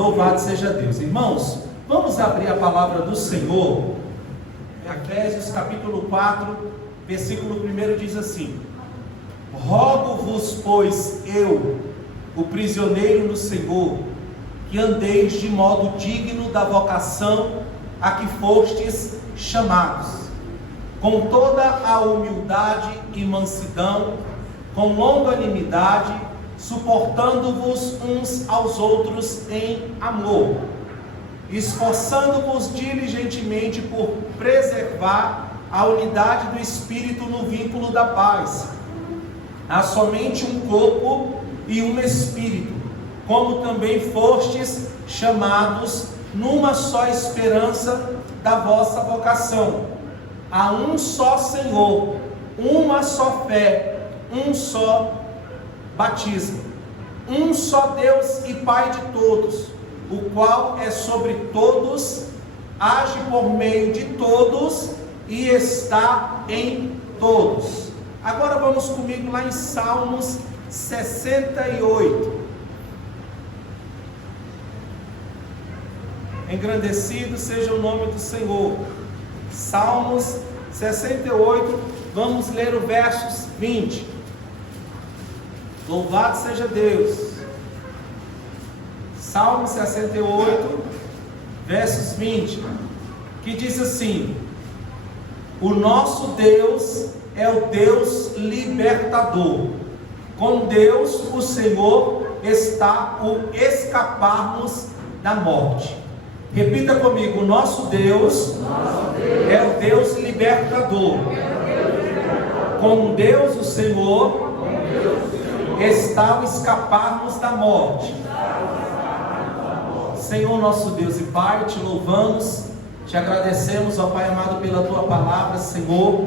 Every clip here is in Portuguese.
Louvado seja Deus. Irmãos, vamos abrir a palavra do Senhor. Efésios capítulo 4, versículo 1 diz assim: rogo-vos, pois, eu, o prisioneiro no Senhor, que andeis de modo digno da vocação a que fostes chamados, com toda a humildade e mansidão, com longanimidade, suportando-vos uns aos outros em amor, esforçando-vos diligentemente por preservar a unidade do Espírito no vínculo da paz. Há somente um corpo e um Espírito, como também fostes chamados numa só esperança da vossa vocação. Há um só Senhor, uma só fé, um só batismo, um só Deus e Pai de todos, o qual é sobre todos, age por meio de todos e está em todos. Agora vamos comigo lá em Salmos 68. Engrandecido seja o nome do Senhor. Salmos 68, vamos ler o versos 20. Louvado seja Deus. Salmo 68, versos 20, que diz assim: o nosso Deus é o Deus libertador. Com Deus, o Senhor, está o escaparmos da morte. Repita comigo: o nosso Deus é o Deus libertador. Com Deus, o Senhor, está o escaparmos da morte. Senhor nosso Deus e Pai, te louvamos, te agradecemos, ó Pai amado, pela tua palavra, Senhor.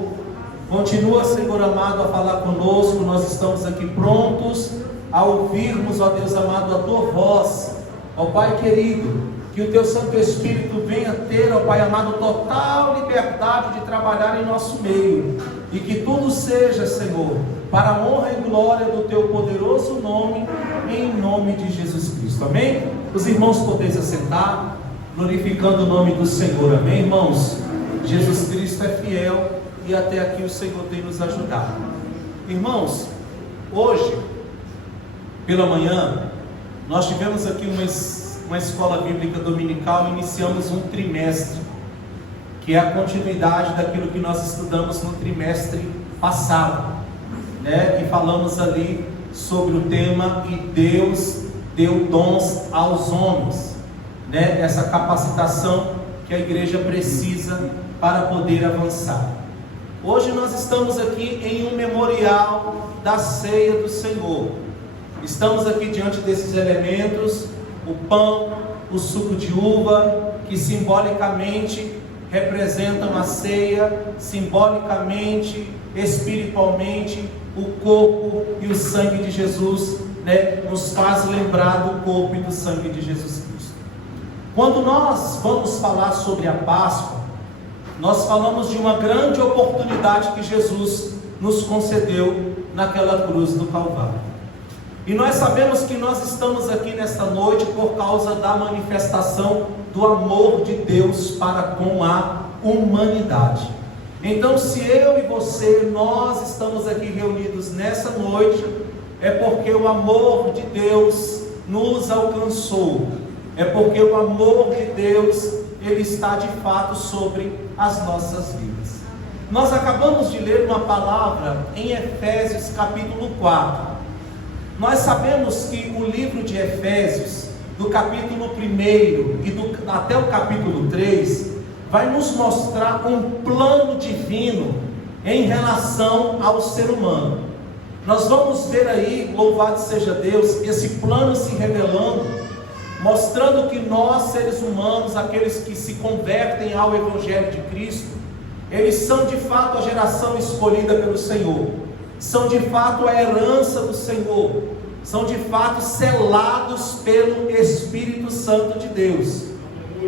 Continua, Senhor amado, a falar conosco. Nós estamos aqui prontos a ouvirmos, ó Deus amado, a tua voz. Ó Pai querido, que o teu Santo Espírito venha ter, ó Pai amado, total liberdade de trabalhar em nosso meio, e que tudo seja, Senhor, para a honra e glória do teu poderoso nome, em nome de Jesus Cristo, amém? Os irmãos podem se assentar, glorificando o nome do Senhor, amém, irmãos? Jesus Cristo é fiel, e até aqui o Senhor tem nos ajudado. Irmãos, hoje, pela manhã, nós tivemos aqui uma escola bíblica dominical. Iniciamos um trimestre, que é a continuidade daquilo que nós estudamos no trimestre passado, né? E falamos ali sobre o tema: e Deus deu dons aos homens, né? Essa capacitação que a igreja precisa para poder avançar. Hoje nós estamos aqui em um memorial da ceia do Senhor. Estamos aqui diante desses elementos: o pão, o suco de uva, que simbolicamente representam a ceia, simbolicamente, espiritualmente, o corpo e o sangue de Jesus, né, nos faz lembrar do corpo e do sangue de Jesus Cristo. Quando nós vamos falar sobre a Páscoa, nós falamos de uma grande oportunidade que Jesus nos concedeu naquela cruz do Calvário. E nós sabemos que nós estamos aqui nesta noite por causa da manifestação do amor de Deus para com a humanidade. Então, se eu e você, nós estamos aqui reunidos nessa noite, é porque o amor de Deus nos alcançou. É porque o amor de Deus, ele está de fato sobre as nossas vidas. Nós acabamos de ler uma palavra em Efésios capítulo 4. Nós sabemos que o livro de Efésios, do capítulo 1 e até o capítulo 3, vai nos mostrar um plano divino em relação ao ser humano. Nós vamos ver aí, louvado seja Deus, esse plano se revelando, mostrando que nós, seres humanos, aqueles que se convertem ao Evangelho de Cristo, eles são de fato a geração escolhida pelo Senhor, são de fato a herança do Senhor, são de fato selados pelo Espírito Santo de Deus.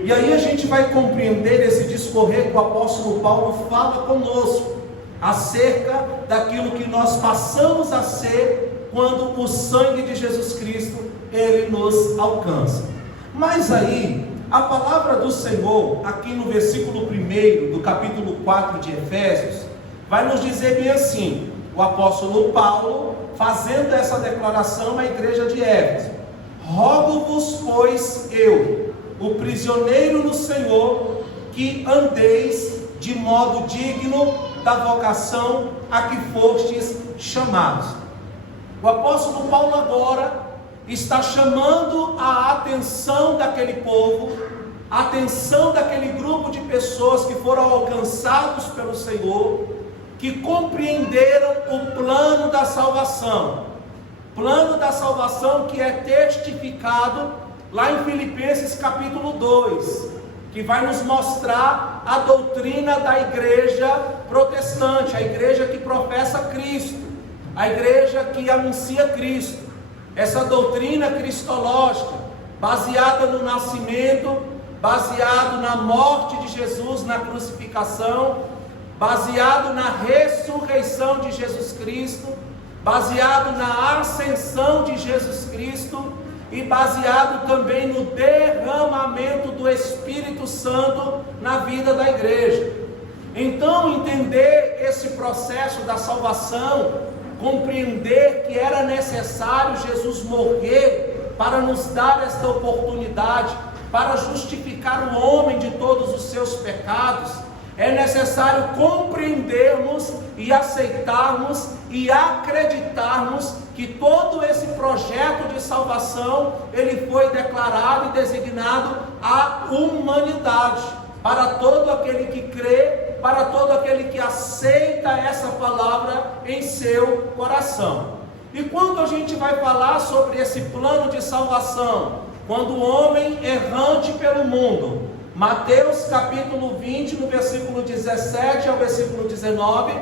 E aí a gente vai compreender esse discorrer que o apóstolo Paulo fala conosco, acerca daquilo que nós passamos a ser quando o sangue de Jesus Cristo, ele nos alcança. Mas aí, a palavra do Senhor, aqui no versículo 1 do capítulo 4 de Efésios, vai nos dizer bem assim, o apóstolo Paulo, fazendo essa declaração à igreja de Éfeso: rogo-vos, pois, eu, o prisioneiro no Senhor, que andeis de modo digno da vocação a que fostes chamados. O apóstolo Paulo agora está chamando a atenção daquele povo, a atenção daquele grupo de pessoas que foram alcançados pelo Senhor, que compreenderam o plano da salvação que é testificado lá em Filipenses capítulo 2, que vai nos mostrar a doutrina da igreja protestante, a igreja que professa Cristo, a igreja que anuncia Cristo. Essa doutrina cristológica, baseada no nascimento, baseado na morte de Jesus, na crucificação, baseado na ressurreição de Jesus Cristo, baseado na ascensão de Jesus Cristo e baseado também no derramamento do Espírito Santo na vida da igreja. Então, entender esse processo da salvação, compreender que era necessário Jesus morrer para nos dar esta oportunidade, para justificar o homem de todos os seus pecados, é necessário compreendermos e aceitarmos e acreditarmos que todo esse projeto de salvação, ele foi declarado e designado à humanidade, para todo aquele que crê, para todo aquele que aceita essa palavra em seu coração. E quando a gente vai falar sobre esse plano de salvação, quando o homem errante pelo mundo, Mateus capítulo 20, no versículo 17 ao versículo 19,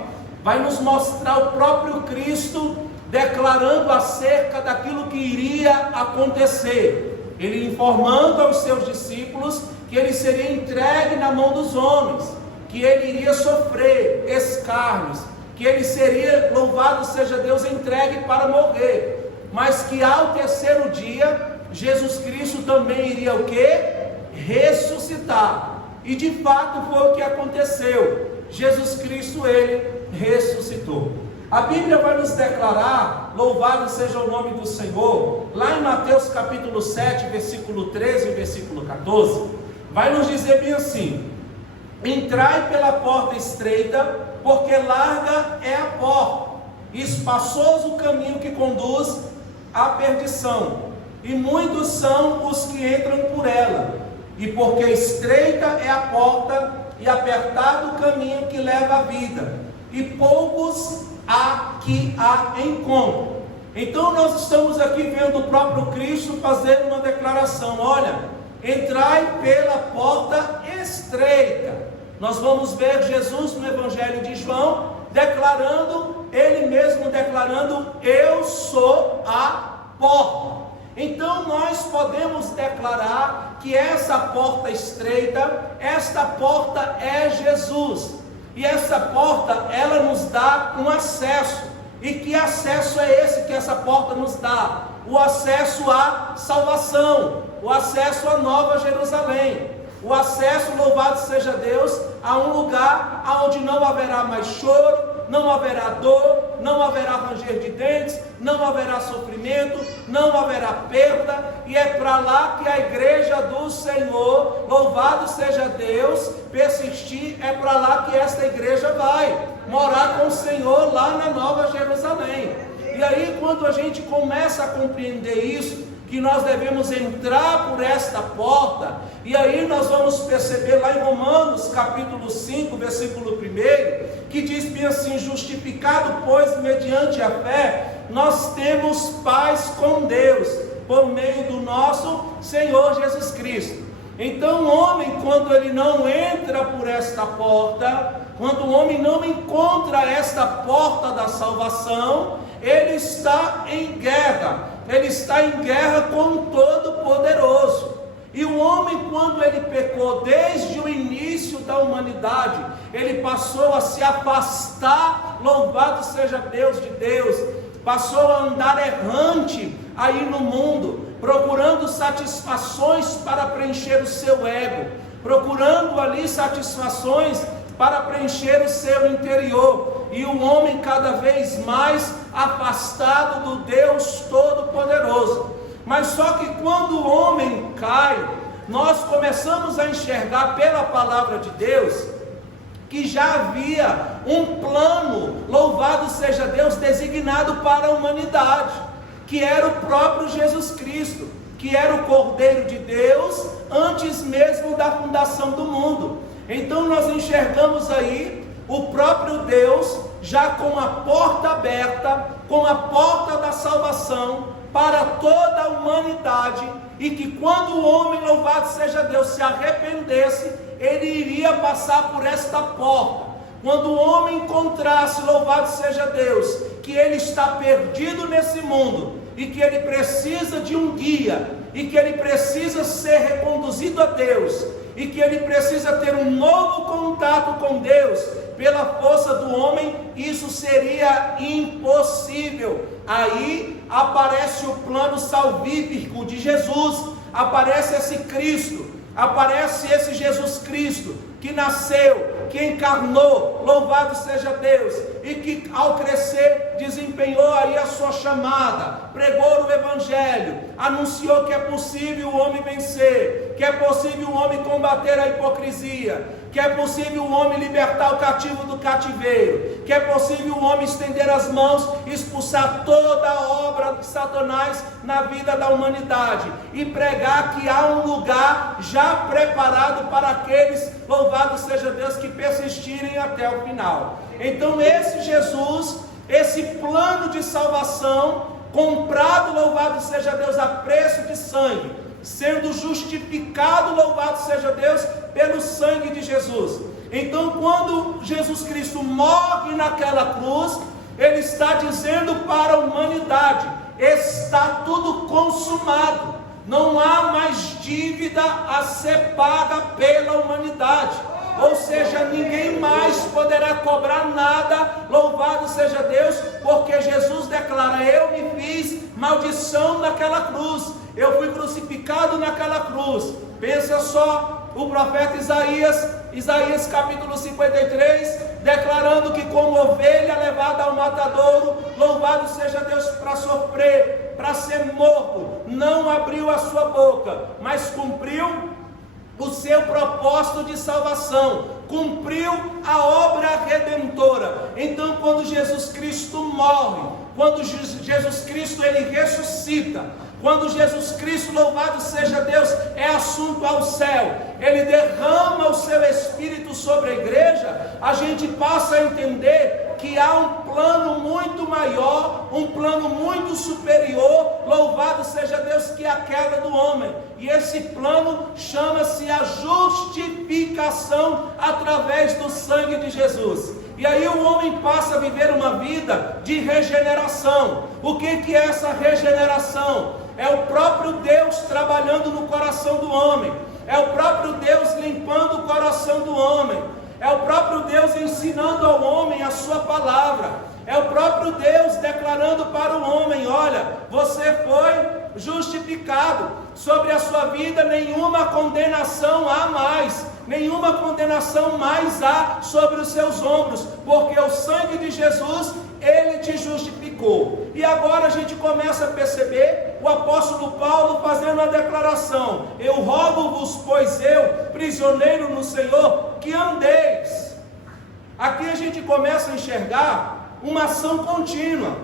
vai nos mostrar o próprio Cristo declarando acerca daquilo que iria acontecer. Ele informando aos seus discípulos que ele seria entregue na mão dos homens, que ele iria sofrer escárnios, que ele seria, louvado seja Deus, entregue para morrer, mas que ao terceiro dia, Jesus Cristo também iria o quê? Ressuscitar. E de fato foi o que aconteceu. Jesus Cristo, ele ressuscitou. A Bíblia vai nos declarar, louvado seja o nome do Senhor, lá em Mateus capítulo 7, versículo 13 e versículo 14, vai nos dizer bem assim: entrai pela porta estreita, porque larga é a porta, e espaçoso o caminho que conduz à perdição, e muitos são os que entram por ela. E porque estreita é a porta e apertado o caminho que leva à vida, e poucos há que a encontram. Então nós estamos aqui vendo o próprio Cristo fazer uma declaração: olha, entrai pela porta estreita. Nós vamos ver Jesus no Evangelho de João declarando, ele mesmo declarando: eu sou a porta. Então nós podemos declarar que essa porta estreita, esta porta é Jesus, e essa porta, ela nos dá um acesso. E que acesso é esse que essa porta nos dá? O acesso à salvação, o acesso à Nova Jerusalém, o acesso, louvado seja Deus, a um lugar onde não haverá mais choro, não haverá dor, não haverá ranger de dentes, não haverá sofrimento, não haverá perda, e é para lá que a igreja do Senhor, louvado seja Deus, persistir, é para lá que esta igreja vai morar com o Senhor lá na Nova Jerusalém. E aí, quando a gente começa a compreender isso, que nós devemos entrar por esta porta, e aí nós vamos perceber lá em Romanos capítulo 5, versículo 1, que diz bem assim: justificado pois mediante a fé, nós temos paz com Deus, por meio do nosso Senhor Jesus Cristo. Então o homem, quando ele não entra por esta porta, quando o homem não encontra esta porta da salvação, ele está em guerra. Ele está em guerra com o Todo-Poderoso. E o homem, quando ele pecou desde o início da humanidade, ele passou a se afastar, louvado seja Deus de Deus, passou a andar errante aí no mundo, procurando satisfações para preencher o seu ego, procurando ali satisfações para preencher o seu interior, e o homem cada vez mais afastado do Deus Todo-Poderoso. Mas só que quando o homem cai, nós começamos a enxergar pela palavra de Deus que já havia um plano, louvado seja Deus, designado para a humanidade, que era o próprio Jesus Cristo, que era o Cordeiro de Deus antes mesmo da fundação do mundo. Então nós enxergamos aí o próprio Deus já com a porta aberta, com a porta da salvação para toda a humanidade, e que quando o homem, louvado seja Deus, se arrependesse, ele iria passar por esta porta. Quando o homem encontrasse, louvado seja Deus, que ele está perdido nesse mundo, e que ele precisa de um guia, e que ele precisa ser reconduzido a Deus, e que ele precisa ter um novo contato com Deus, pela força do homem, isso seria impossível. Aí aparece o plano salvífico de Jesus, aparece esse Cristo, aparece esse Jesus Cristo, que nasceu, que encarnou, louvado seja Deus, e que ao crescer desempenhou aí a sua chamada, pregou o Evangelho, anunciou que é possível o homem vencer, que é possível o homem combater a hipocrisia, que é possível o homem libertar o cativo do cativeiro, que é possível o homem estender as mãos e expulsar toda a obra de Satanás na vida da humanidade, e pregar que há um lugar já preparado para aqueles, louvado seja Deus, que persistirem até o final. Então esse Jesus, esse plano de salvação, comprado, louvado seja Deus, a preço de sangue, sendo justificado, louvado seja Deus, pelo sangue de Jesus. Então quando Jesus Cristo morre naquela cruz, Ele está dizendo para a humanidade: está tudo consumado, não há mais dívida a ser paga pela humanidade. Ou seja, ninguém mais poderá cobrar nada, louvado seja Deus, porque Jesus declara: eu me fiz maldição naquela cruz, eu fui crucificado naquela cruz. Pensa só, o profeta Isaías capítulo 53, declarando que como ovelha levada ao matadouro, louvado seja Deus, para sofrer, para ser morto, não abriu a sua boca, mas cumpriu o seu propósito de salvação, cumpriu a obra redentora. Então quando Jesus Cristo morre, quando Jesus Cristo ele ressuscita, quando Jesus Cristo, louvado seja Deus, é assunto ao céu, Ele derrama o seu Espírito sobre a igreja, a gente passa a entender que há um plano muito maior, um plano muito superior, louvado seja Deus, que é a queda do homem. E esse plano chama-se a justificação através do sangue de Jesus. E aí o homem passa a viver uma vida de regeneração. O que é essa regeneração? É o próprio Deus trabalhando no coração do homem, é o próprio Deus limpando o coração do homem, é o próprio Deus ensinando ao homem a sua palavra, é o próprio Deus declarando para o homem: olha, você foi justificado, sobre a sua vida nenhuma condenação há mais, nenhuma condenação mais há sobre os seus ombros, porque o sangue de Jesus, Ele te justificou. E agora a gente começa a perceber o apóstolo Paulo fazendo a declaração: eu rogo-vos, pois eu, prisioneiro no Senhor, que andeis. Aqui a gente começa a enxergar uma ação contínua.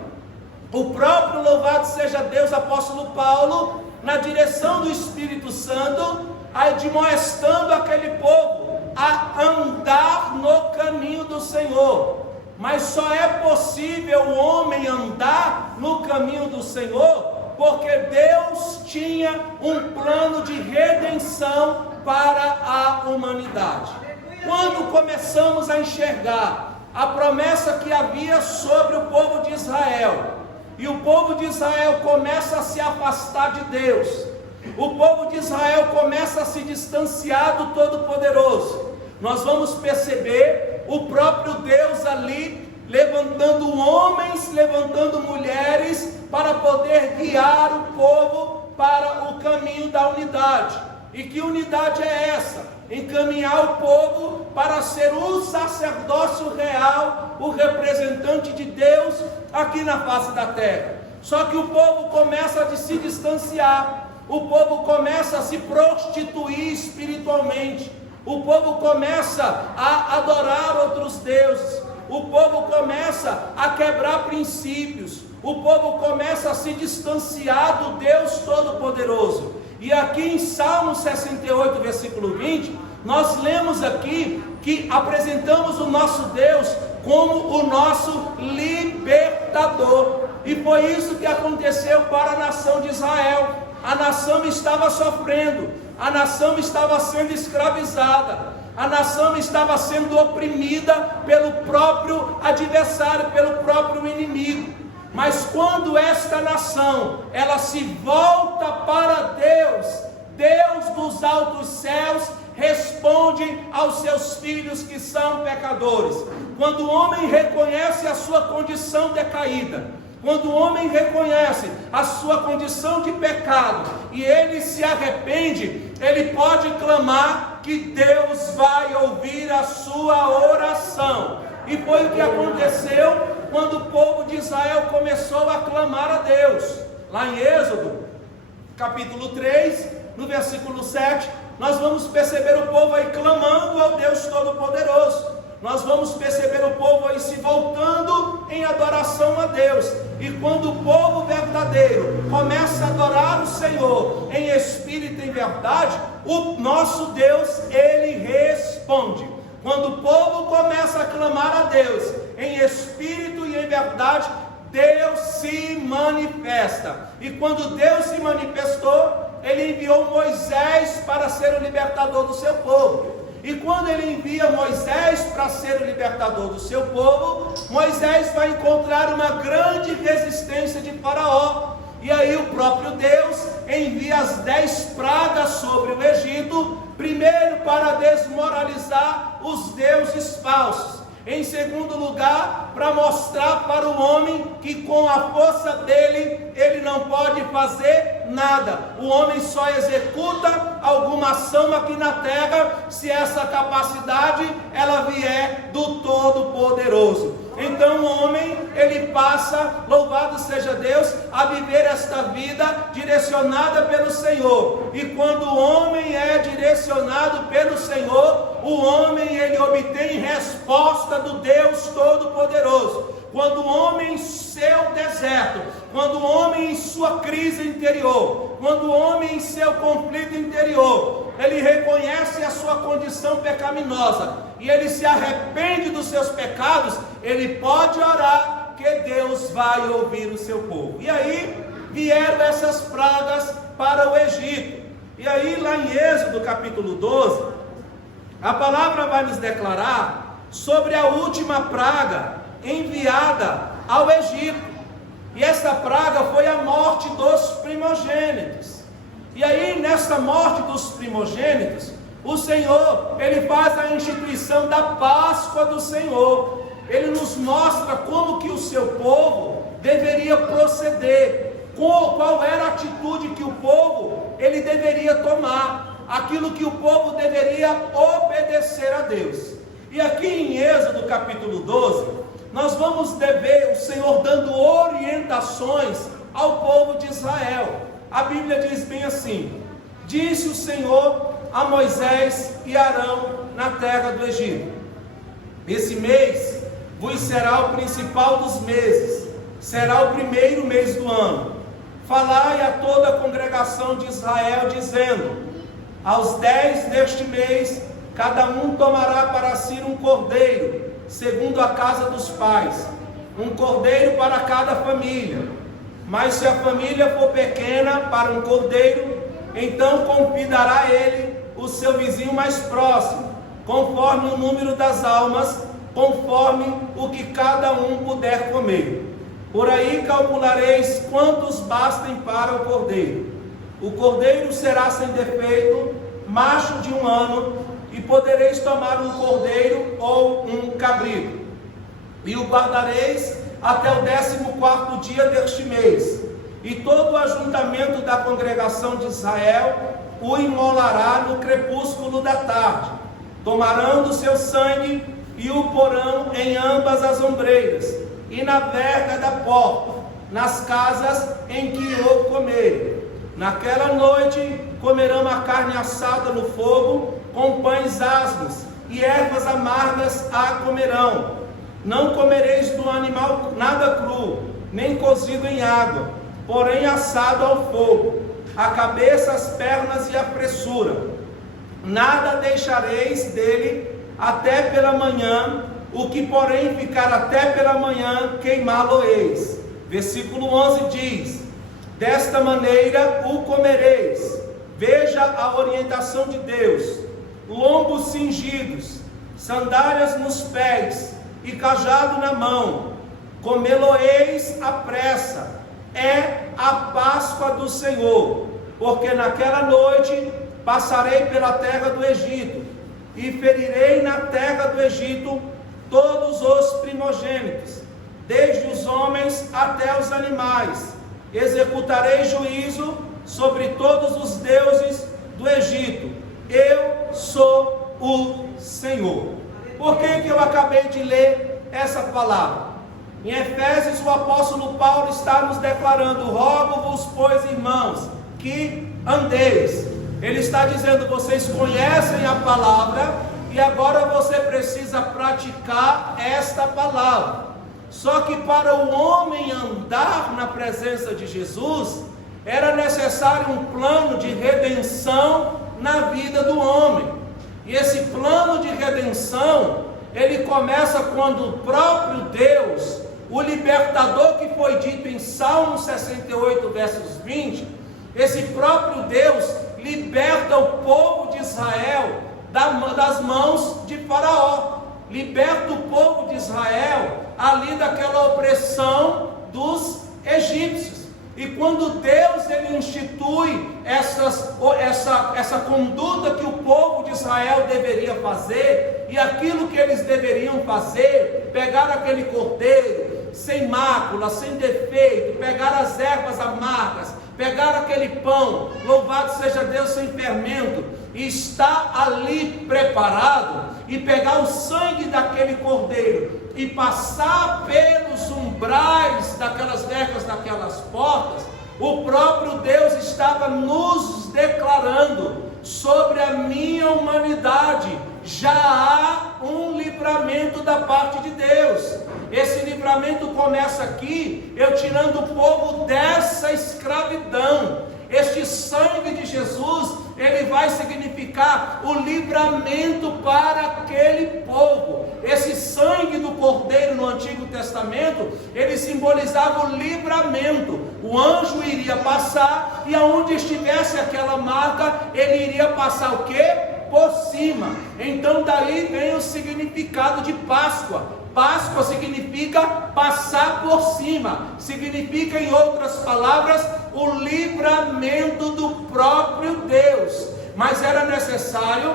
O próprio, louvado seja Deus, apóstolo Paulo, na direção do Espírito Santo, admoestando aquele povo a andar no caminho do Senhor. Mas só é possível o homem andar no caminho do Senhor porque Deus tinha um plano de redenção para a humanidade. Quando começamos a enxergar a promessa que havia sobre o povo de Israel, e o povo de Israel começa a se afastar de Deus, o povo de Israel começa a se distanciar do Todo-Poderoso, nós vamos perceber o próprio Deus ali levantando homens, levantando mulheres para poder guiar o povo para o caminho da unidade. E que unidade é essa? Encaminhar o povo para ser o sacerdócio real, o representante de Deus aqui na face da terra. Só que o povo começa a se distanciar, o povo começa a se prostituir espiritualmente, o povo começa a adorar outros deuses, o povo começa a quebrar princípios, o povo começa a se distanciar do Deus Todo-Poderoso. E aqui em Salmo 68, versículo 20, nós lemos aqui que apresentamos o nosso Deus como o nosso libertador. E foi isso que aconteceu para a nação de Israel. A nação estava sofrendo, a nação estava sendo escravizada, a nação estava sendo oprimida pelo próprio adversário, pelo próprio inimigo. Mas quando esta nação, ela se volta para Deus, Deus dos altos céus responde aos seus filhos que são pecadores. Quando o homem reconhece a sua condição decaída, quando o homem reconhece a sua condição de pecado e ele se arrepende, ele pode clamar que Deus vai ouvir a sua oração. E foi o que aconteceu quando o povo de Israel começou a clamar a Deus. Lá em Êxodo, capítulo 3, no versículo 7, nós vamos perceber o povo aí clamando ao Deus Todo-Poderoso. Nós vamos perceber o povo aí se voltando em adoração a Deus. E quando o povo verdadeiro começa a adorar o Senhor em espírito e em verdade, o nosso Deus, ele responde. Quando o povo começa a clamar a Deus em espírito e em verdade, Deus se manifesta. E quando Deus se manifestou, ele enviou Moisés para ser o libertador do seu povo. E quando ele envia Moisés para ser o libertador do seu povo, Moisés vai encontrar uma grande resistência de Faraó. E aí o próprio Deus envia as 10 pragas sobre o Egito, primeiro para desmoralizar os deuses falsos, em segundo lugar, para mostrar para o homem que com a força dele, ele não pode fazer nada. O homem só executa alguma ação aqui na terra, se essa capacidade, ela vier do Todo-Poderoso. Então o homem, ele passa, louvado seja Deus, a viver esta vida direcionada pelo Senhor. E quando o homem é direcionado pelo Senhor, o homem, ele obtém resposta do Deus Todo-Poderoso. Quando o homem em seu deserto, quando o homem em sua crise interior, quando o homem em seu conflito interior, ele reconhece a sua condição pecaminosa e ele se arrepende dos seus pecados, ele pode orar que Deus vai ouvir o seu povo. E aí vieram essas pragas para o Egito. E aí lá em Êxodo capítulo 12, a palavra vai nos declarar sobre a última praga enviada ao Egito. E esta praga foi a morte dos primogênitos. E aí nessa morte dos primogênitos, o Senhor, ele faz a instituição da Páscoa do Senhor. Ele nos mostra como que o seu povo deveria proceder, qual era a atitude que o povo ele deveria tomar, aquilo que o povo deveria obedecer a Deus. E aqui em Êxodo capítulo 12, nós vamos ver o Senhor dando orientações ao povo de Israel. A Bíblia diz bem assim: disse o Senhor a Moisés e Arão na terra do Egito: esse mês vos será o principal dos meses, será o primeiro mês do ano. Falai a toda a congregação de Israel, dizendo: aos 10 deste mês, cada um tomará para si um cordeiro, segundo a casa dos pais, um cordeiro para cada família. Mas se a família for pequena para um cordeiro, então convidará ele o seu vizinho mais próximo, conforme o número das almas, conforme o que cada um puder comer. Por aí calculareis quantos bastem para o cordeiro. O cordeiro será sem defeito, macho de 1 ano, e podereis tomar um cordeiro ou um cabrito, e o guardareis até o 14º dia deste mês. e todo o ajuntamento da congregação de Israel o imolará no crepúsculo da tarde. Tomarão do seu sangue e o porão em ambas as ombreiras e na verga da porta, nas casas em que o comerem. Naquela noite comerão a carne assada no fogo, com pães asmos e ervas amargas a comerão. Não comereis do animal nada cru, nem cozido em água, porém assado ao fogo, a cabeça, as pernas e a pressura. Nada deixareis dele até pela manhã, o que porém ficar até pela manhã, queimá-lo-eis. Versículo 11 diz: desta maneira o comereis. Veja a orientação de Deus: lombos cingidos, sandálias nos pés e cajado na mão. Comê-lo-eis à pressa. É a Páscoa do Senhor, porque naquela noite passarei pela terra do Egito e ferirei na terra do Egito todos os primogênitos, desde os homens até os animais. Executarei juízo sobre todos os deuses do Egito. Eu sou o Senhor. Por que eu acabei de ler essa palavra? Em Efésios, o apóstolo Paulo está nos declarando: rogo-vos, pois, irmãos, que andeis. Ele está dizendo: vocês conhecem a palavra e agora você precisa praticar esta palavra. Só que para o homem andar na presença de Jesus, era necessário um plano de redenção na vida do homem. E esse plano de redenção, ele começa quando o próprio Deus, o libertador que foi dito em Salmo 68, versos 20, esse próprio Deus liberta o povo de Israel das mãos de Faraó, liberta o povo de Israel ali daquela opressão dos egípcios. E quando Deus ele institui essa conduta que o povo de Israel deveria fazer, e aquilo que eles deveriam fazer, pegar aquele cordeiro sem mácula, sem defeito, pegar as ervas amargas, pegar aquele pão, louvado seja Deus, sem fermento, e estar ali preparado, e pegar o sangue daquele cordeiro e passar pelos umbrais daquelas vergas, daquelas portas, o próprio Deus estava nos declarando sobre a minha humanidade: já há um livramento da parte de Deus. Esse livramento começa aqui, eu tirando o povo dessa escravidão. Este sangue de Jesus, ele vai significar o livramento para aquele povo. Esse sangue do cordeiro no Antigo Testamento, ele simbolizava o livramento. O anjo iria passar, e aonde estivesse aquela marca, ele iria passar o quê? Por cima. Então daí vem o significado de Páscoa. Páscoa significa passar por cima, significa, em outras palavras, o livramento do próprio Deus. Mas era necessário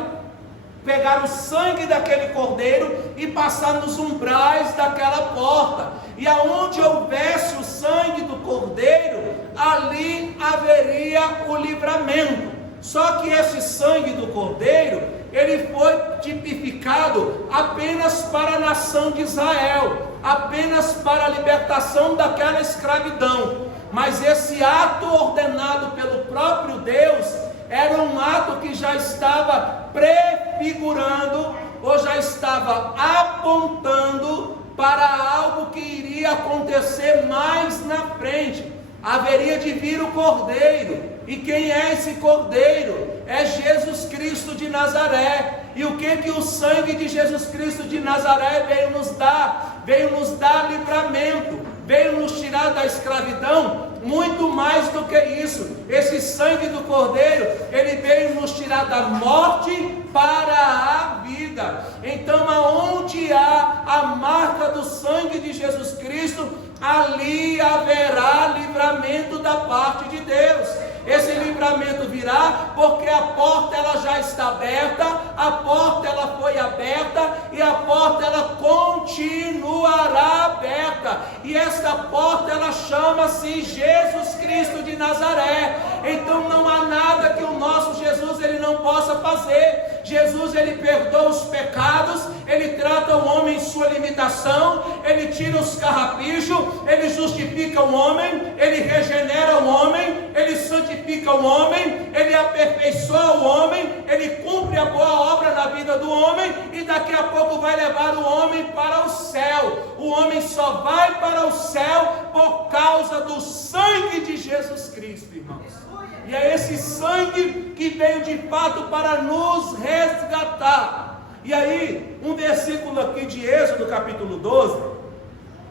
pegar o sangue daquele cordeiro e passar nos umbrais daquela porta, e aonde houvesse o sangue do cordeiro, ali haveria o livramento. Só que esse sangue do cordeiro, ele foi tipificado apenas para a nação de Israel, apenas para a libertação daquela escravidão. Mas esse ato ordenado pelo próprio Deus era um ato que já estava prefigurando, ou já estava apontando para algo que iria acontecer mais na frente. Haveria de vir o cordeiro. E quem é esse cordeiro? É Jesus Cristo de Nazaré. E o que o sangue de Jesus Cristo de Nazaré veio nos dar? Veio nos dar livramento, veio nos tirar da escravidão. Muito mais do que isso, esse sangue do cordeiro, ele veio nos tirar da morte para a vida. Então, aonde há a marca do sangue de Jesus Cristo, ali haverá livramento da parte de Deus. Esse livramento virá porque a porta ela já está aberta, a porta ela foi aberta, e a porta ela continuará aberta. e esta porta ela chama-se Jesus Cristo de Nazaré. Então não há nada que o nosso Jesus ele não possa fazer. Jesus ele perdoa os pecados, ele trata o homem em sua limitação, ele tira os carrapichos, ele justifica o homem, ele regenera o homem, ele santifica o homem, ele aperfeiçoa o homem, ele cumpre a boa obra na vida do homem e daqui a pouco vai levar o homem para o céu. O homem só vai para o céu por causa do sangue de Jesus Cristo, irmãos. E é esse sangue que veio de fato para nos resgatar. E aí, um versículo aqui de Êxodo capítulo 12,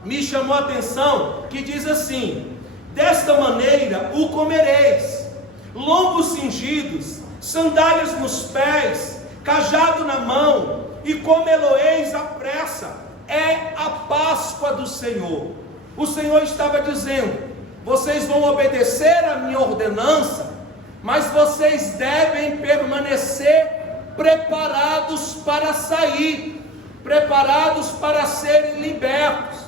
me chamou a atenção, que diz assim: desta maneira o comereis, lombos cingidos, sandálias nos pés, cajado na mão, e comê-lo-eis à pressa. É a Páscoa do Senhor. O Senhor estava dizendo: vocês vão obedecer a minha ordenança, mas vocês devem permanecer preparados para sair, preparados para serem libertos.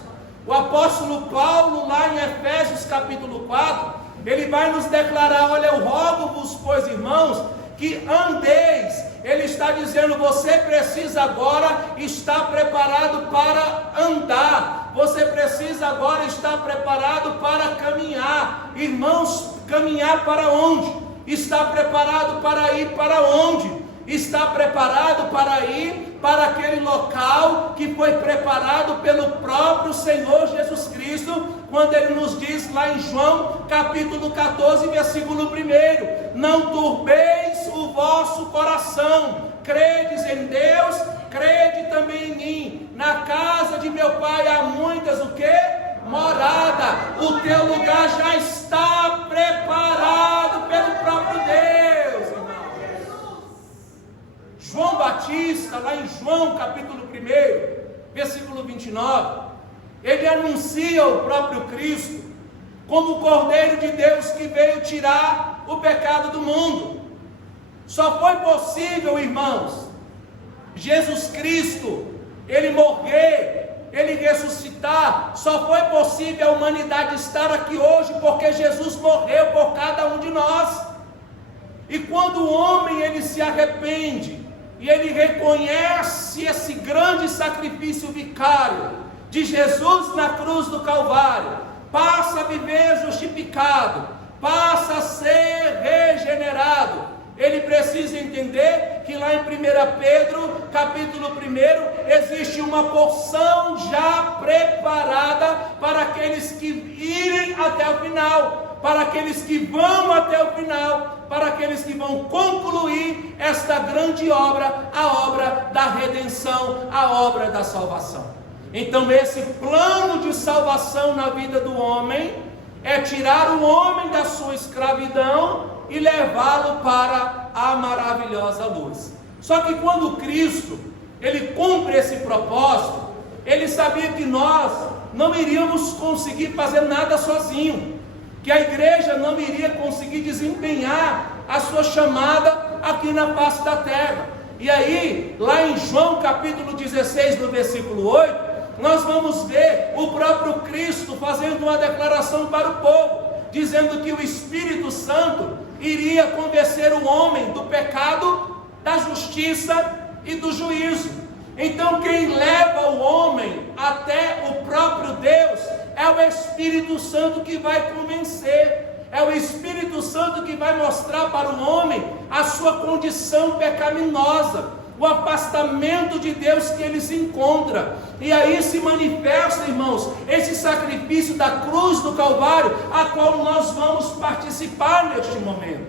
O apóstolo Paulo, lá em Efésios capítulo 4, ele vai nos declarar: olha, eu rogo-vos, pois, irmãos, que andeis. Ele está dizendo: você precisa agora estar preparado para andar, você precisa agora estar preparado para caminhar. Irmãos, caminhar para onde? Está preparado para ir para onde? Está preparado para ir para aquele local que foi preparado pelo próprio Senhor Jesus Cristo, quando ele nos diz lá em João capítulo 14, versículo 1: não turbeis o vosso coração, credes em Deus, crede também em mim. Na casa de meu pai há muitas o quê? Morada. O teu lugar já está preparado pelo próprio Deus, irmão. João Batista, lá em João capítulo 1, versículo 29, ele anuncia o próprio Cristo como o Cordeiro de Deus que veio tirar o pecado do mundo. Só foi possível, irmãos, Jesus Cristo, ele morrer, ele ressuscitar. Só foi possível a humanidade estar aqui hoje porque Jesus morreu por cada um de nós. E quando o homem ele se arrepende e ele reconhece esse grande sacrifício vicário de Jesus na cruz do Calvário, passa a viver justificado, passa a ser regenerado. Ele precisa entender que lá em 1 Pedro, capítulo 1, existe uma porção já preparada para aqueles que irem até o final, para aqueles que vão até o final, para aqueles que vão concluir esta grande obra, a obra da redenção, a obra da salvação. Então esse plano de salvação na vida do homem é tirar o homem da sua escravidão e levá-lo para a maravilhosa luz. Só que quando Cristo ele cumpre esse propósito, ele sabia que nós não iríamos conseguir fazer nada sozinho, que a igreja não iria conseguir desempenhar a sua chamada aqui na face da terra. E aí, lá em João capítulo 16, no versículo 8, nós vamos ver o próprio Cristo fazendo uma declaração para o povo, dizendo que o Espírito Santo iria convencer o homem do pecado, da justiça e do juízo. Então quem leva o homem até o próprio Deus é o Espírito Santo que vai convencer, é o Espírito Santo que vai mostrar para o homem a sua condição pecaminosa, o afastamento de Deus que ele se encontra. E aí se manifesta, irmãos, esse sacrifício da cruz do Calvário, a qual nós vamos participar neste momento,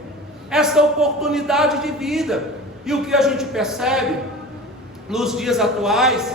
esta oportunidade de vida. E o que a gente percebe nos dias atuais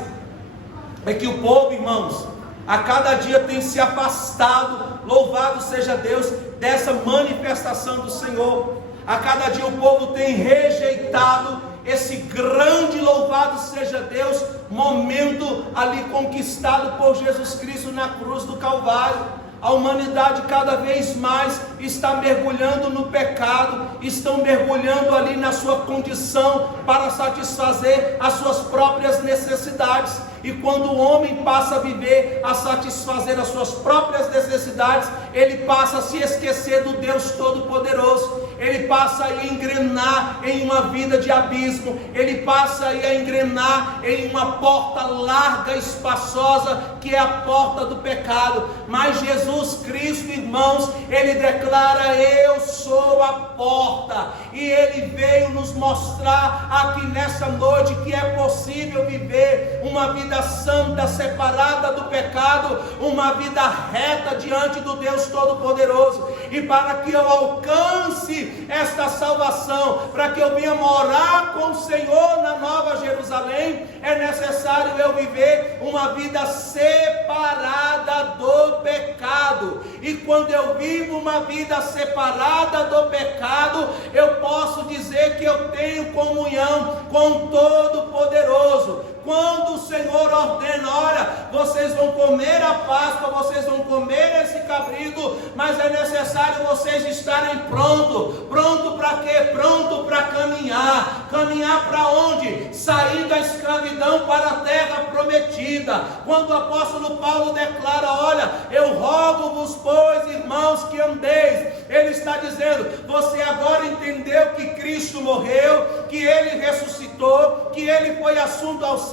é que o povo, irmãos, a cada dia tem se afastado, louvado seja Deus, dessa manifestação do Senhor. A cada dia o povo tem rejeitado esse grande, louvado seja Deus, momento ali conquistado por Jesus Cristo na cruz do Calvário. A humanidade cada vez mais está mergulhando no pecado, estão mergulhando ali na sua condição para satisfazer as suas próprias necessidades. E quando o homem passa a viver, a satisfazer as suas próprias necessidades, ele passa a se esquecer do Deus Todo-Poderoso. Ele passa a engrenar em uma vida de abismo. Ele passa a engrenar em uma porta larga, espaçosa, que é a porta do pecado. Mas Jesus Cristo, irmãos, Ele declara: eu sou a porta. E Ele veio nos mostrar aqui nessa noite que é possível viver uma vida santa, separada do pecado, uma vida reta diante do Deus Todo-Poderoso. E para que eu alcance esta salvação, para que eu venha morar com o Senhor na Nova Jerusalém, é necessário eu viver uma vida separada do pecado. E quando eu vivo uma vida separada do pecado, eu posso dizer que eu tenho comunhão com o Todo-Poderoso. Quando o Senhor ordena: olha, vocês vão comer a Páscoa, vocês vão comer esse cabrito, mas é necessário vocês estarem prontos. Pronto para quê? Pronto para caminhar. Caminhar para onde? Sair da escravidão para a terra prometida. Quando o apóstolo Paulo declara: olha, eu rogo-vos, pois, irmãos, que andeis. Ele está dizendo: você agora entendeu que Cristo morreu, que Ele ressuscitou, que Ele foi assunto ao céu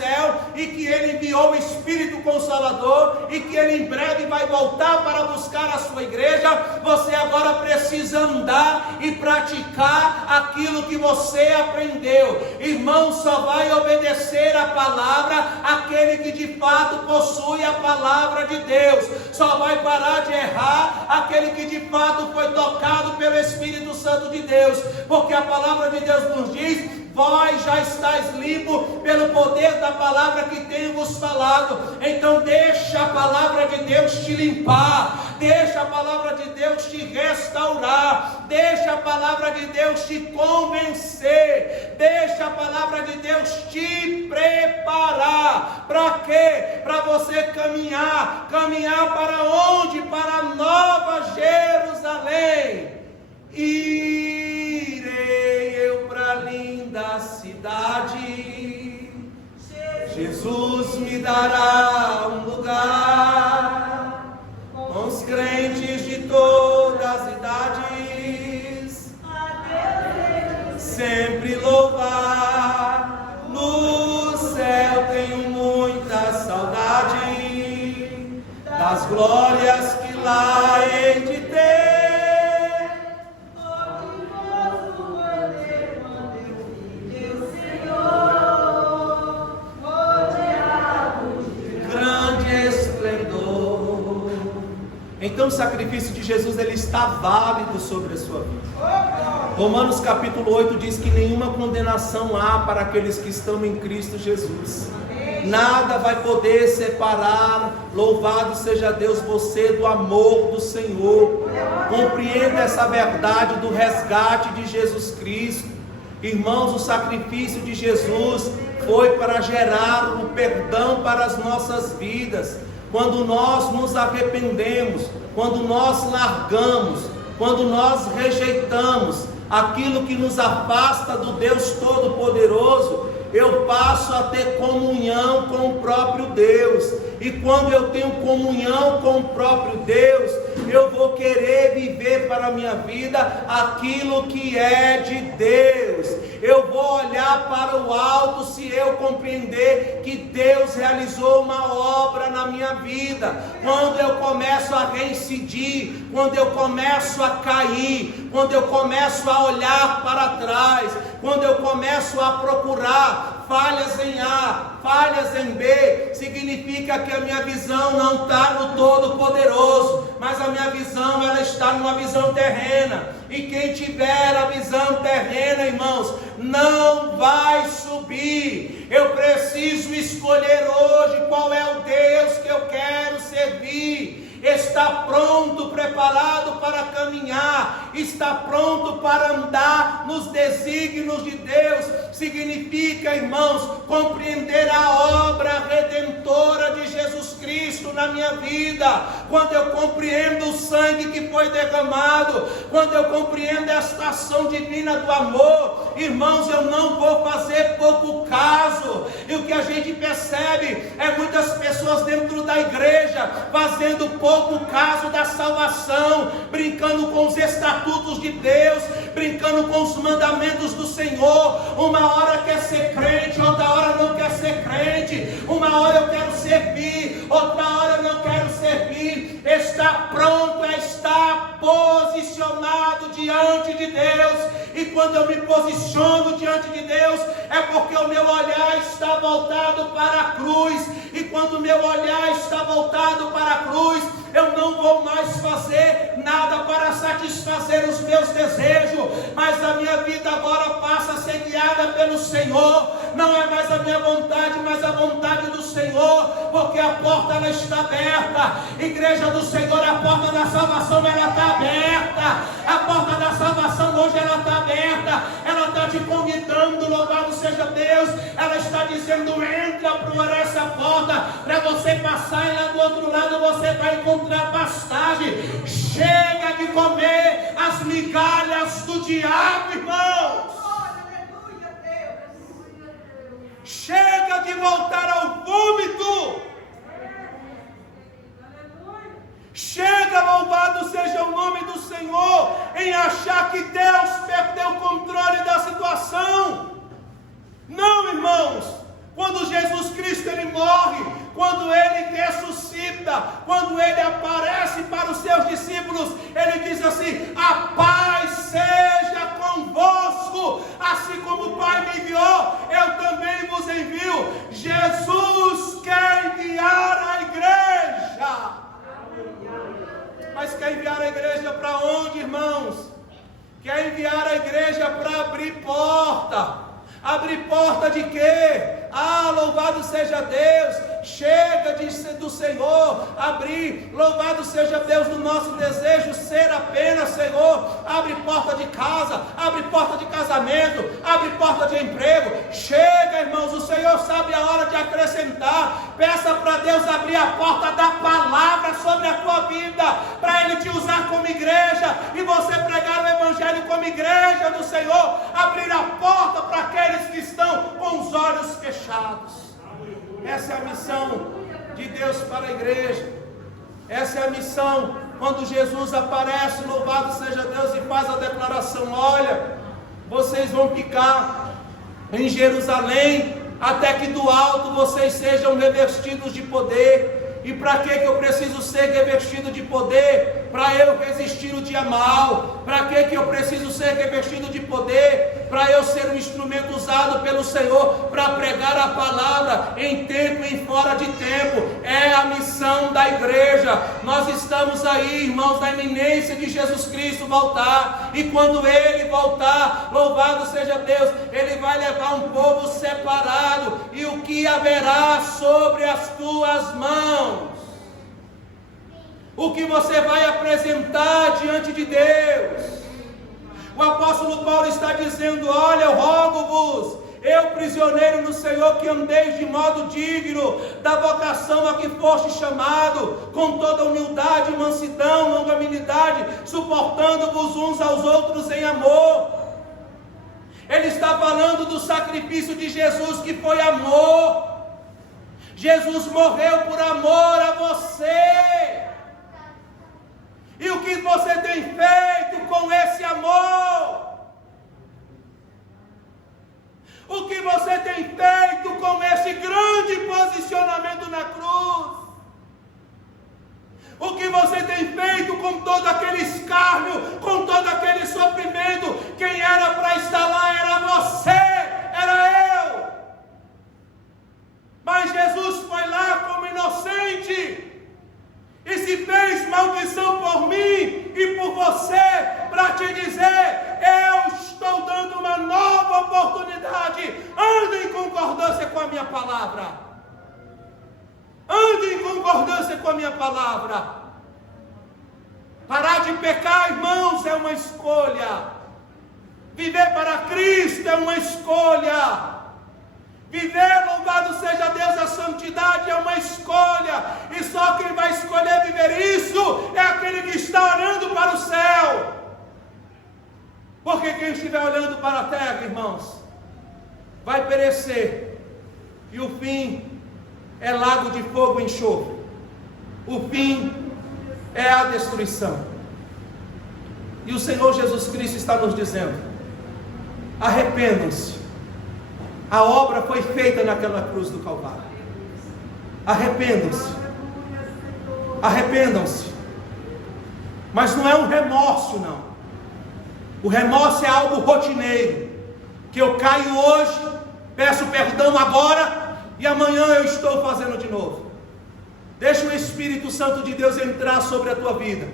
e que Ele enviou o Espírito Consolador e que Ele em breve vai voltar para buscar a sua igreja. Você agora precisa andar e praticar aquilo que você aprendeu. Irmão, só vai obedecer a palavra aquele que de fato possui a palavra de Deus. Só vai parar de errar aquele que de fato foi tocado pelo Espírito Santo de Deus, porque a palavra de Deus nos diz: vós já estáis limpo pelo poder da palavra que tenho vos falado. Então deixa a palavra de Deus te limpar, deixa a palavra de Deus te restaurar, deixa a palavra de Deus te convencer, deixa a palavra de Deus te preparar. Para quê? Para você caminhar para onde? Para a Nova Jerusalém. Irei eu para a linda cidade, Jesus me dará um lugar, com os crentes de todas as idades, sempre louvar. No céu tenho muita saudade das glórias que lá hei de ter. Então o sacrifício de Jesus, ele está válido sobre a sua vida. Romanos capítulo 8 diz que nenhuma condenação há para aqueles que estão em Cristo Jesus. Nada vai poder separar, louvado seja Deus, você do amor do Senhor. Compreenda essa verdade do resgate de Jesus Cristo. Irmãos, o sacrifício de Jesus foi para gerar o perdão para as nossas vidas. Quando nós nos arrependemos, quando nós largamos, quando nós rejeitamos aquilo que nos afasta do Deus Todo-Poderoso, eu passo a ter comunhão com o próprio Deus. E quando eu tenho comunhão com o próprio Deus, eu vou querer viver para a minha vida aquilo que é de Deus. Eu vou olhar para o alto se eu compreender que Deus realizou uma obra na minha vida. Quando eu começo a reincidir, quando eu começo a cair, quando eu começo a olhar para trás, quando eu começo a procurar falhas em A, falhas em B, significa que a minha visão não está no Todo-Poderoso, mas a minha visão, ela está numa visão terrena. E quem tiver a visão terrena, irmãos, não vai subir. Eu preciso escolher hoje qual é o Deus que eu quero servir. Está pronto, preparado para caminhar, está pronto para andar nos desígnios de Deus. Significa, irmãos, compreender a obra redentora de Jesus Cristo na minha vida. Quando eu compreendo o sangue que foi derramado, quando eu compreendo esta ação divina do amor, irmãos, eu não vou fazer pouco caso. E o que a gente percebe é da igreja, fazendo pouco caso da salvação, brincando com os estatutos de Deus, brincando com os mandamentos do Senhor. Uma hora quer ser crente, outra hora não quer ser crente. Uma hora eu quero servir, outra hora eu não quero servir. Está pronto, está posicionado diante de Deus. E quando eu me posiciono diante de Deus, é porque o meu olhar está voltado para a cruz. E quando o meu olhar está voltado para a cruz, eu não vou mais fazer nada para satisfazer os meus desejos, mas a minha vida agora passa a ser guiada pelo Senhor. Não é mais a minha vontade, mas a vontade do Senhor, porque a porta ela está aberta. Igreja do Senhor, a porta da salvação ela está aberta. A porta da salvação hoje ela está aberta. Ela está te convidando, louvado seja Deus. Ela está dizendo: entra por essa porta, para você passar e lá do outro lado você vai encontrar pastagem. Chega de comer as migalhas do diabo, irmãos. Chega de voltar ao vômito. Chega, louvado seja o nome do Senhor, em achar que Deus perdeu o controle da situação. Não, irmãos. Quando Jesus Cristo ele morre, quando ele ressuscita, quando ele aparece para os seus discípulos, ele diz assim: a paz seja convosco, assim como o Pai me enviou, eu também vos envio. Jesus quer enviar a igreja. Mas quer enviar a igreja para onde, irmãos? Quer enviar a igreja para abrir porta. Abrir porta de quê? Ah, louvado seja Deus. Chega do Senhor abrir, louvado seja Deus, do nosso desejo ser apenas Senhor. Abre porta de casa, abre porta de casamento, abre porta de emprego. Chega, irmãos, o Senhor sabe a hora de acrescentar. Peça para Deus abrir a porta da palavra sobre a tua vida, para Ele te usar como igreja e você pregar o Evangelho como igreja do Senhor. Abrir a porta para aqueles que estão com os olhos fechados. Essa é a missão de Deus para a igreja. Essa é a missão. Quando Jesus aparece, louvado seja Deus, e faz a declaração: olha, vocês vão ficar em Jerusalém até que do alto vocês sejam revestidos de poder. E para que eu preciso ser revestido de poder? Para eu resistir o dia mal. Para que eu preciso ser revestido de poder? Para eu ser um instrumento usado pelo Senhor para pregar a palavra em tempo e em fora de tempo. É a missão da igreja. Nós estamos aí, irmãos, na iminência de Jesus Cristo voltar. E quando Ele voltar, louvado seja Deus, Ele vai levar um povo separado. E o que haverá sobre as tuas mãos? O que você vai apresentar diante de Deus? O apóstolo Paulo está dizendo: olha, eu rogo-vos, eu prisioneiro no Senhor, que andeis de modo digno da vocação a que foste chamado, com toda humildade, mansidão, longanimidade, suportando-vos uns aos outros em amor. Ele está falando do sacrifício de Jesus, que foi amor. Jesus morreu por amor a você. E o que você tem feito com esse amor? O que você tem feito com esse grande posicionamento na cruz? O que você tem feito com todo aquele escárnio, com todo aquele sofrimento? Quem era para estar lá era você, era eu. Mas Jesus foi lá como inocente e se fez maldição por mim e por você, para te dizer: eu estou dando uma nova oportunidade. Ande em concordância com a minha palavra. Ande em concordância com a minha palavra. Parar de pecar, irmãos, é uma escolha. Viver para Cristo é uma escolha. Viver, louvado seja Deus, a santidade é uma escolha. E só quem vai escolher viver isso é aquele que está olhando para o céu. Porque quem estiver olhando para a terra, irmãos, vai perecer. E o fim é lago de fogo e enxofre. o fim é a destruição. E o Senhor Jesus Cristo está nos dizendo: arrependam-se. A obra foi feita naquela cruz do Calvário. Arrependam-se. Arrependam-se. Mas não é um remorso, não. O remorso é algo rotineiro, que eu caio hoje, peço perdão agora, e amanhã eu estou fazendo de novo. Deixa o Espírito Santo de Deus entrar sobre a tua vida,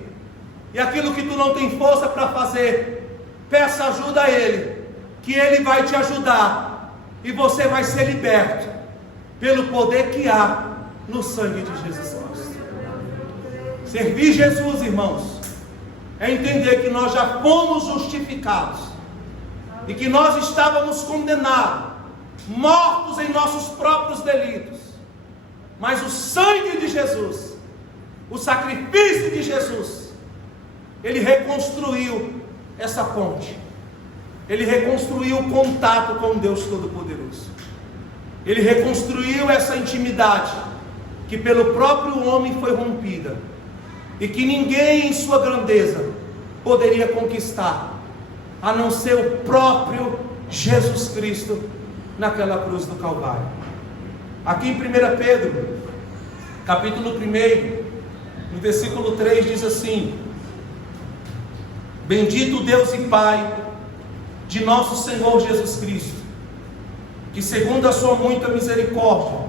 e aquilo que tu não tem força para fazer, peça ajuda a Ele, que Ele vai te ajudar, e você vai ser liberto, pelo poder que há no sangue de Jesus Cristo. Servir Jesus, irmãos, é entender que nós já fomos justificados, e que nós estávamos condenados, mortos em nossos próprios delitos, mas o sangue de Jesus, o sacrifício de Jesus, Ele reconstruiu essa ponte, Ele reconstruiu o contato com Deus Todo-Poderoso, Ele reconstruiu essa intimidade, que pelo próprio homem foi rompida, e que ninguém em sua grandeza poderia conquistar, a não ser o próprio Jesus Cristo, naquela cruz do Calvário. Aqui em 1 Pedro, capítulo 1, no versículo 3, diz assim: bendito Deus e Pai de nosso Senhor Jesus Cristo, que segundo a sua muita misericórdia,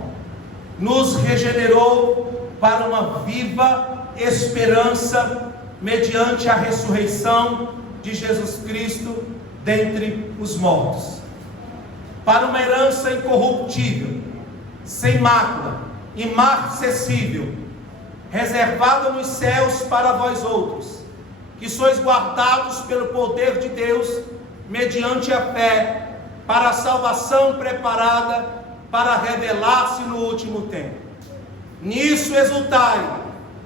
nos regenerou para uma viva esperança, mediante a ressurreição de Jesus Cristo dentre os mortos, para uma herança incorruptível, sem mácula, imarcessível, reservada nos céus para vós outros, que sois guardados pelo poder de Deus, mediante a fé, para a salvação preparada para revelar-se no último tempo. Nisso exultai,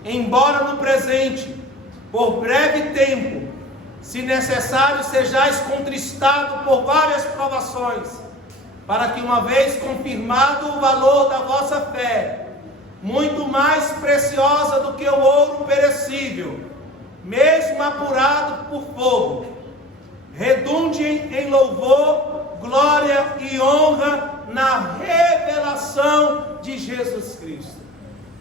embora no presente, por breve tempo, se necessário, sejais contristados por várias provações, para que, uma vez confirmado o valor da vossa fé, muito mais preciosa do que o ouro perecível, mesmo apurado por fogo, redunde em louvor, glória e honra na revelação de Jesus Cristo.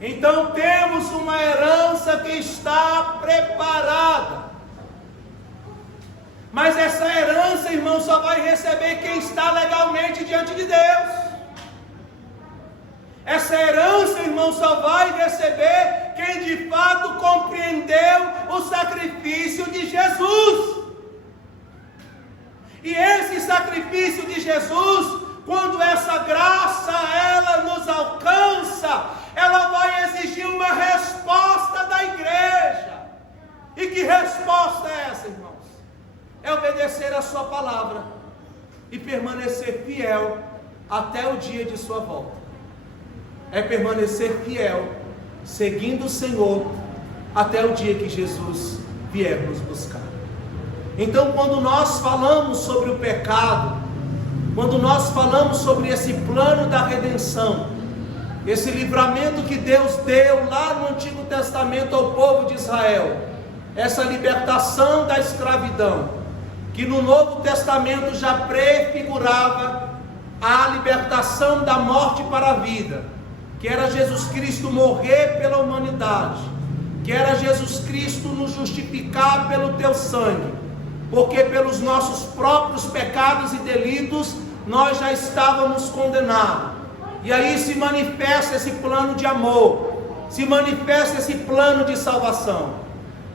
Então temos uma herança que está preparada, mas essa herança, irmão, só vai receber quem está legalmente diante de Deus. Essa herança, irmão, só vai receber quem de fato compreendeu o sacrifício de Jesus. E esse sacrifício de Jesus, quando essa graça ela nos alcança, ela vai exigir uma resposta da igreja. E que resposta é essa, irmãos? É obedecer a sua palavra e permanecer fiel até o dia de sua volta. É permanecer fiel, seguindo o Senhor, até o dia que Jesus vier nos buscar. Então, quando nós falamos sobre o pecado, quando nós falamos sobre esse plano da redenção, esse livramento que Deus deu lá no Antigo Testamento ao povo de Israel, essa libertação da escravidão, que no Novo Testamento já prefigurava a libertação da morte para a vida, que era Jesus Cristo morrer pela humanidade, que era Jesus Cristo nos justificar pelo teu sangue, porque pelos nossos próprios pecados e delitos nós já estávamos condenados. E aí se manifesta esse plano de amor, se manifesta esse plano de salvação.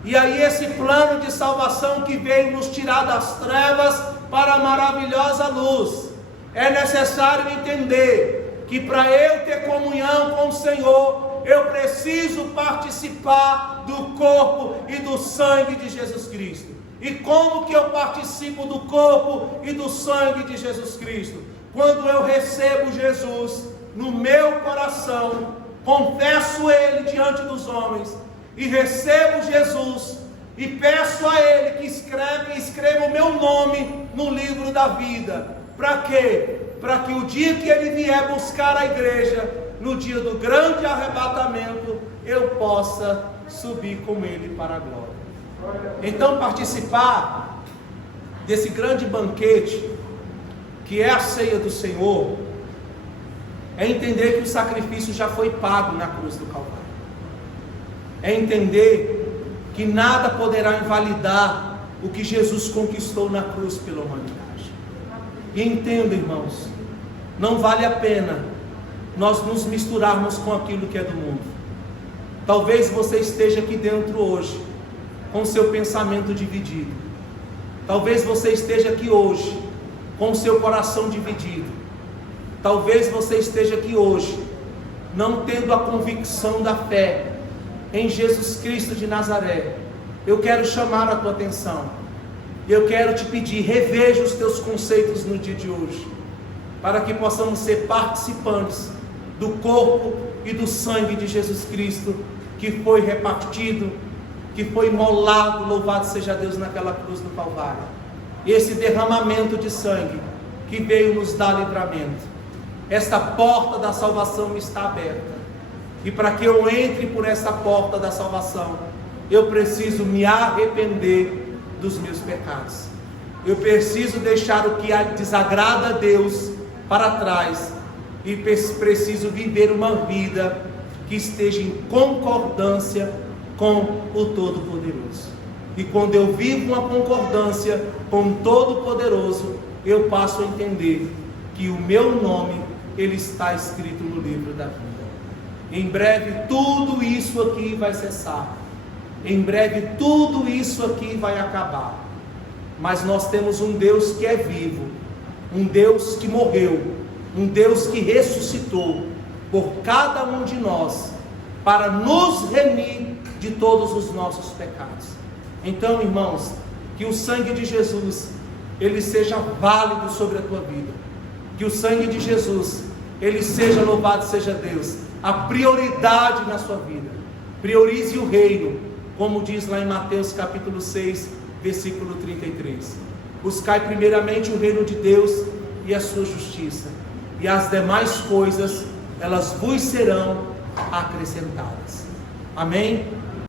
E aí esse plano de salvação que veio nos tirar das trevas para a maravilhosa luz. É necessário entender que para eu ter comunhão com o Senhor, eu preciso participar do corpo e do sangue de Jesus Cristo. E como que eu participo do corpo e do sangue de Jesus Cristo? Quando eu recebo Jesus no meu coração, confesso Ele diante dos homens, e recebo Jesus, e peço a Ele que escreva o meu nome no livro da vida. Para quê? Para que o dia que Ele vier buscar a igreja, no dia do grande arrebatamento, eu possa subir com Ele para a glória. Então, participar desse grande banquete, que é a ceia do Senhor, é entender que o sacrifício já foi pago na cruz do Calvário. É entender que nada poderá invalidar o que Jesus conquistou na cruz pela humanidade. E entenda, irmãos, não vale a pena nós nos misturarmos com aquilo que é do mundo. Talvez você esteja aqui dentro hoje com seu pensamento dividido. Talvez você esteja aqui hoje com o seu coração dividido. Talvez você esteja aqui hoje não tendo a convicção da fé em Jesus Cristo de Nazaré. Eu quero chamar a tua atenção. Eu quero te pedir, reveja os teus conceitos no dia de hoje, para que possamos ser participantes do corpo e do sangue de Jesus Cristo, que foi repartido, que foi imolado, louvado seja Deus, naquela cruz do Calvário. Esse derramamento de sangue que veio nos dar livramento. Esta porta da salvação está aberta, e para que eu entre por essa porta da salvação, eu preciso me arrepender dos meus pecados. Eu preciso deixar o que desagrada a Deus para trás, e preciso viver uma vida que esteja em concordância com o Todo-Poderoso. E quando eu vivo uma concordância com o Todo-Poderoso, eu passo a entender que o meu nome, ele está escrito no livro da vida. Em breve tudo isso aqui vai cessar. Em breve tudo isso aqui vai acabar. Mas nós temos um Deus que é vivo, um Deus que morreu, um Deus que ressuscitou por cada um de nós, para nos remir de todos os nossos pecados. Então, irmãos, que o sangue de Jesus, ele seja válido sobre a tua vida. Que o sangue de Jesus, ele seja, louvado seja Deus, a prioridade na sua vida. Priorize o reino, como diz lá em Mateus capítulo 6, versículo 33. Buscai primeiramente o reino de Deus e a sua justiça, e as demais coisas, elas vos serão acrescentadas. Amém?